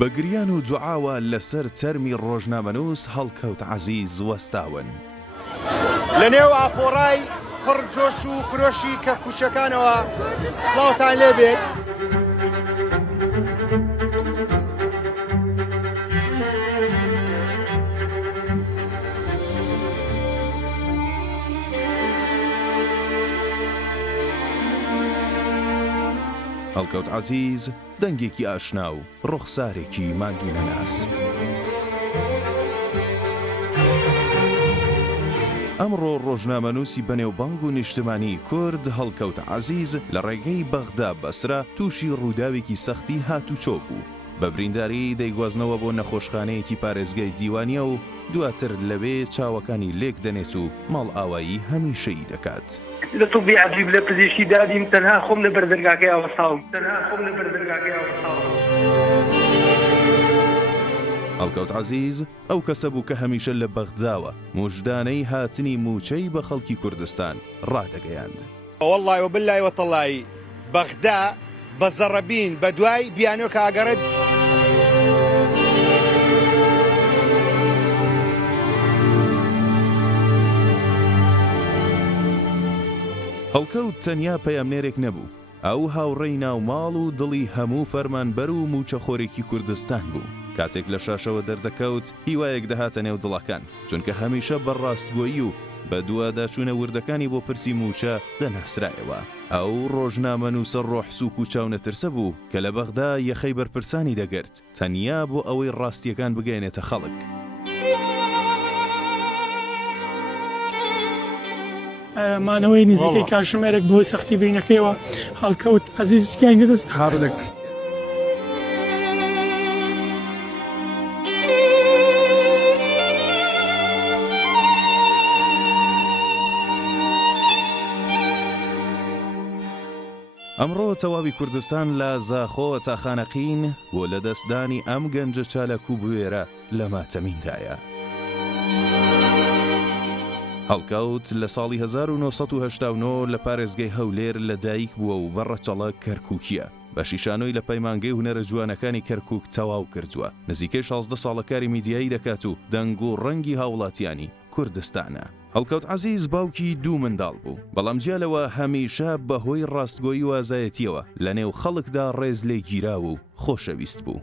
بەگریان و دوعاوە لەسەر تەرمی ڕۆژنامەنووس هەڵکەوت عەزیز وەستاون. لە نێو ئاپۆڕای پڕجۆش و خرۆشی کەرکووچەکانەوە سڵاوتان لێبێت. هەڵکەوت عەزیز دەنگێکی ئاشنا و ڕوخسارێکی ماندوو نەناس. ئەمڕۆ ڕۆژنامەنووسی بەنێوبانگ و نیشتمانی کورد هەڵکەوت عەزیز لە ڕێگەی بەغدا بەسرا تووشی ڕووداوێکی سەختی هاتوچۆ بوو. بە برینداری دەیگوازنەوە بۆ نەخۆشخانەیەکی پارێزگای دیوانیە و دواتر لەوێ چاوەکانی لێک دەنێت و ماڵ ئاوایی هەمیشەی دەکات. لە تووبی عەجیب لە پزیشکی دادیم تەنها خۆم لە بەردەرگاکەی ئاوەساوم. هەڵکەوت عەزیز ئەو کەسە بوو کە هەمیشە لە بەغداوە موژدانەی هاتنی موچەی بە خەڵکی کوردستان ڕادەگەیاند. وەڵڵای وبلای وەتەڵای بەغدا بە زەڕەبین بە دوای بیانۆ کاگەڕێت. هەڵکەوت تەنیا پەیامنێرێک نەبوو، ئەو هاوڕێی ناوماڵ و دڵی هەموو فەرمانبەر و موچەخۆرێکی کوردستان بوو. کاتێک لە شاشەوە دەردەکەوت هیوایەک دەهاتە نێو دڵەکان، چونکە هەمیشە بەڕاستگۆیی و بە دوواداچوونە وردەکانی بۆ پرسی موچە دەناسرایەوە. ئەو ڕۆژنامەنووسە ڕۆحسووک و چاونەترسە بوو کە لە بەغدا یەخەی بەرپرسانی دەگرت تەنیا بۆ ئەوەی ڕاستیەکان بگەێنێتە خەڵک. مانەوەی نزیکەی کاتژمێرێک بۆی سەختی بینەکەیەوە هەڵکەوت عەزیز گیانگە دەست هاڕدەک. ئەمڕۆ تەواوی کوردستان لە زاخۆ تا خانەقین بۆ لە دەستدانی ئەم گەنجە چالەک و بوێرە لە ماتەمیندایە. هەڵکەوت لە ساڵی 1989 لە پارێزگای هەولێر لە دایک بووە و بەڕەچەڵە کەرکووکیە. بە شیشانۆی لە پەیمانگەی هونەرە جوانەکانی کەرکووک تەواو کردووە. نزیکەی 16 ساڵەکاری میدیایی دەکات و دەنگ و ڕەنگی هاوڵاتیانی کوردستانە. هەڵکەوت عەزیز باوکی دوو منداڵ بوو، بەڵام جیالەوە هەمیشە بەهۆی ڕاستگۆیی و ئازایەتیەوە لە نێو خەڵکدا ڕێز لێ گیرا و خۆشەویست بوو.